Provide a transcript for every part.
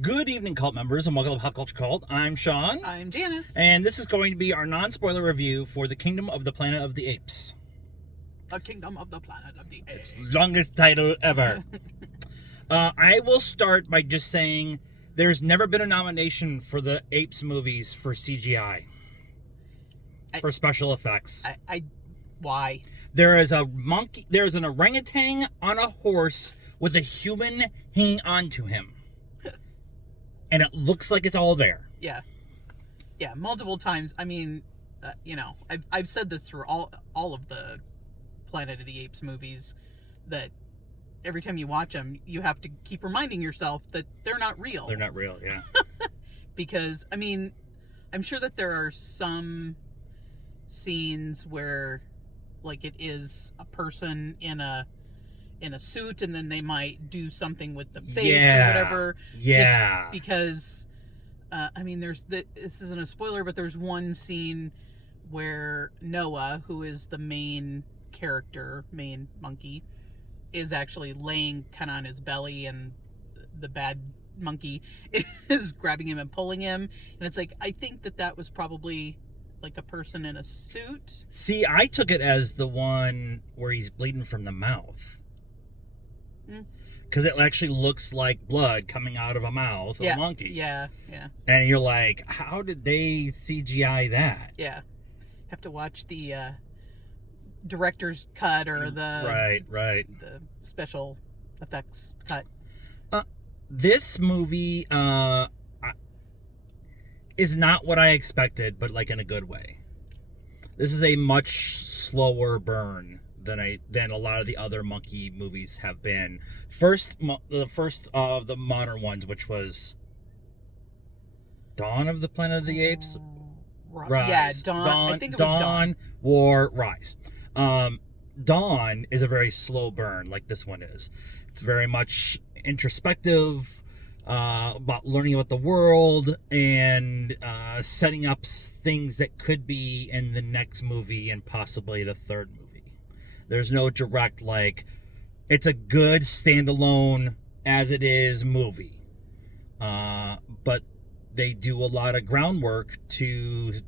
Good evening, cult members, and welcome to Pop Culture Cult. I'm Sean. I'm Janice. And this is going to be our non-spoiler review for The Kingdom of the Planet of the Apes. The Kingdom of the Planet of the Apes. Longest title ever. I will start by just saying there's never been a nomination for the Apes movies for CGI. For special effects. Why? There is a monkey, there's an orangutan on a horse with a human hanging onto him. And it looks like it's all there. Yeah, multiple times. I mean, I've said this through all of the Planet of the Apes movies, that every time you watch them, you have to keep reminding yourself that they're not real. They're not real, yeah. Because, I mean, I'm sure that there are some scenes where, like, it is a person in a suit, and then they might do something with the face or whatever. Yeah. Just because, I mean, this isn't a spoiler, but there's one scene where Noah, who is the main character, main monkey, is actually laying kind of on his belly, and the bad monkey is grabbing him and pulling him. And it's like, I think that was probably like a person in a suit. See, I took it as the one where he's bleeding from the mouth. Because it actually looks like blood coming out of a mouth of a monkey. Yeah. And you're like, how did they CGI that? Yeah. Have to watch the director's cut or the the special effects cut. This movie is not what I expected, but like in a good way. This is a much slower burn than a lot of the other monkey movies have been. The first of the modern ones, which was Dawn of the Planet of the Apes. Rise. Yeah, Dawn. I think it was Dawn. War, Rise. Dawn is a very slow burn, like this one is. It's very much introspective, about learning about the world and setting up things that could be in the next movie and possibly the third movie. There's no direct, like, it's a good standalone as it is movie. But they do a lot of groundwork to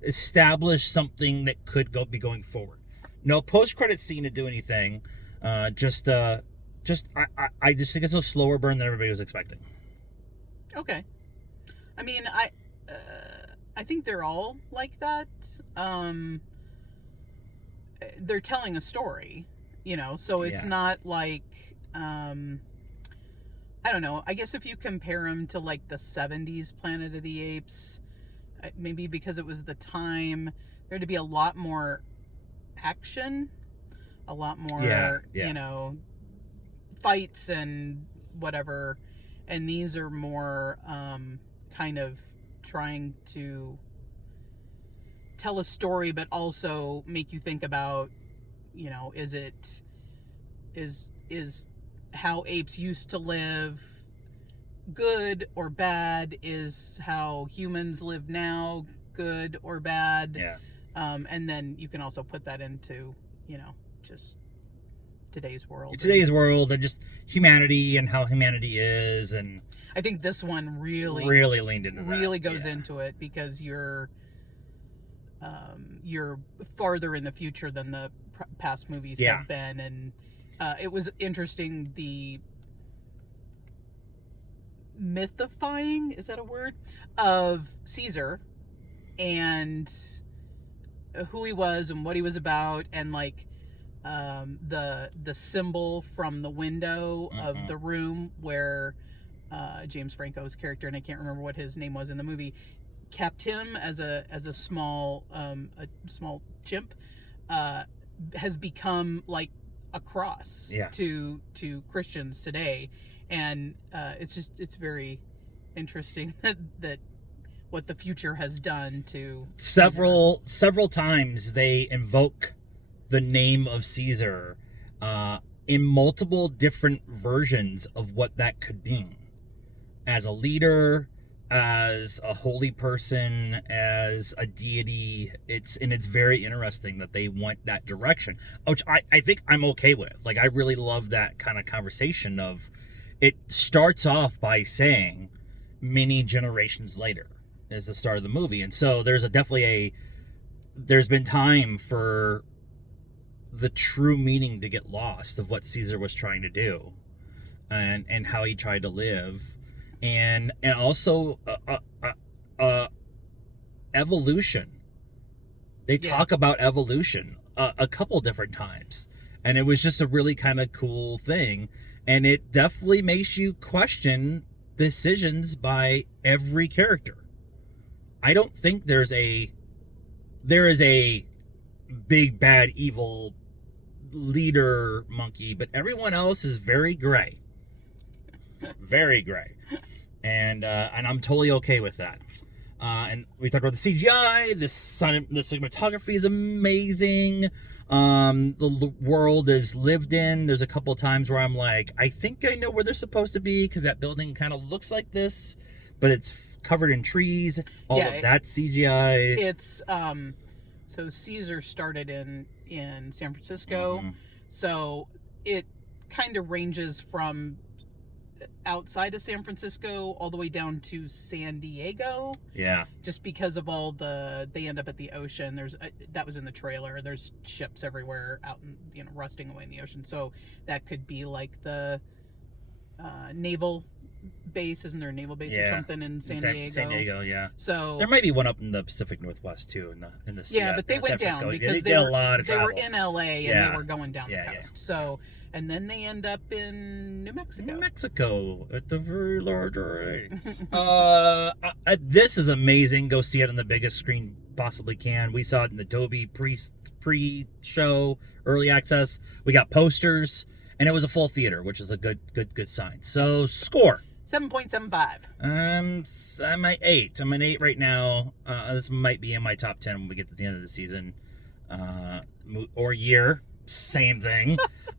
establish something that could be going forward. No post-credit scene to do anything. I just think it's a slower burn than everybody was expecting. Okay. I mean, I think they're all like that. They're telling a story, so it's not like, I don't know, I guess if you compare them to like the 70s Planet of the Apes, maybe because it was the time, there'd be a lot more action, a lot more, fights and whatever, and these are more kind of trying to tell a story, but also make you think about, is how apes used to live good or bad? Is how humans live now good or bad? Yeah. And then you can also put that into, just today's world. Today's world and just humanity and how humanity is. And I think this one really leaned into that. Really goes into it, because you're farther in the future than the past movies have been, and it was interesting, the mythifying, is that a word, of Caesar and who he was and what he was about, and like the symbol from the window of the room where James Franco's character, and I can't remember what his name was in the movie, kept him as a small chimp, has become like a cross to Christians today, and it's very interesting that what the future has done to several times they invoke the name of Caesar in multiple different versions of what that could mean, as a leader, as a holy person, as a deity. It's very interesting that they went that direction, which I think I'm okay with. Like, I really love that kind of conversation of, it starts off by saying many generations later is the start of the movie. And so there's there's been time for the true meaning to get lost of what Caesar was trying to do, and how he tried to live, and also evolution. They talk about evolution a couple different times, and it was just a really kind of cool thing, and it definitely makes you question decisions by every character. I don't think there is a big bad evil leader monkey, but everyone else is very gray. Very gray. And I'm totally okay with that. And we talked about the CGI. The cinematography is amazing. The world is lived in. There's a couple of times where I'm like, I think I know where they're supposed to be, because that building kind of looks like this, but it's covered in trees. All of that CGI. It's so Caesar started in San Francisco, so it kind of ranges from outside of San Francisco all the way down to San Diego. Yeah. Just because of all they end up at the ocean. There's that was in the trailer. There's ships everywhere out, rusting away in the ocean. So that could be like the naval base. Isn't there a naval base or something in San Diego? San Diego, yeah. So there might be one up in the Pacific Northwest too, in the but they went down because they did a lot of travel. They were in LA and they were going down the coast. So, and then they end up in New Mexico. New Mexico at the very large array. This is amazing. Go see it on the biggest screen possibly can. We saw it in the Dolby pre-show early access. We got posters, and it was a full theater, which is a good sign. So score 7.75. I'm at 8. I'm at 8 right now. This might be in my top 10 when we get to the end of the season or year. Same thing.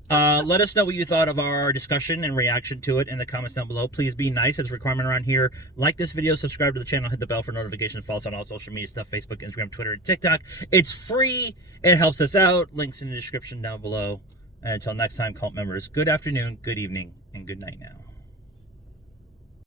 Let us know what you thought of our discussion and reaction to it in the comments down below. Please be nice. It's a requirement around here. Like this video, subscribe to the channel, hit the bell for notifications, follow us on all social media stuff, Facebook, Instagram, Twitter, and TikTok. It's free. It helps us out. Links in the description down below. And until next time, cult members, good afternoon, good evening, and good night now.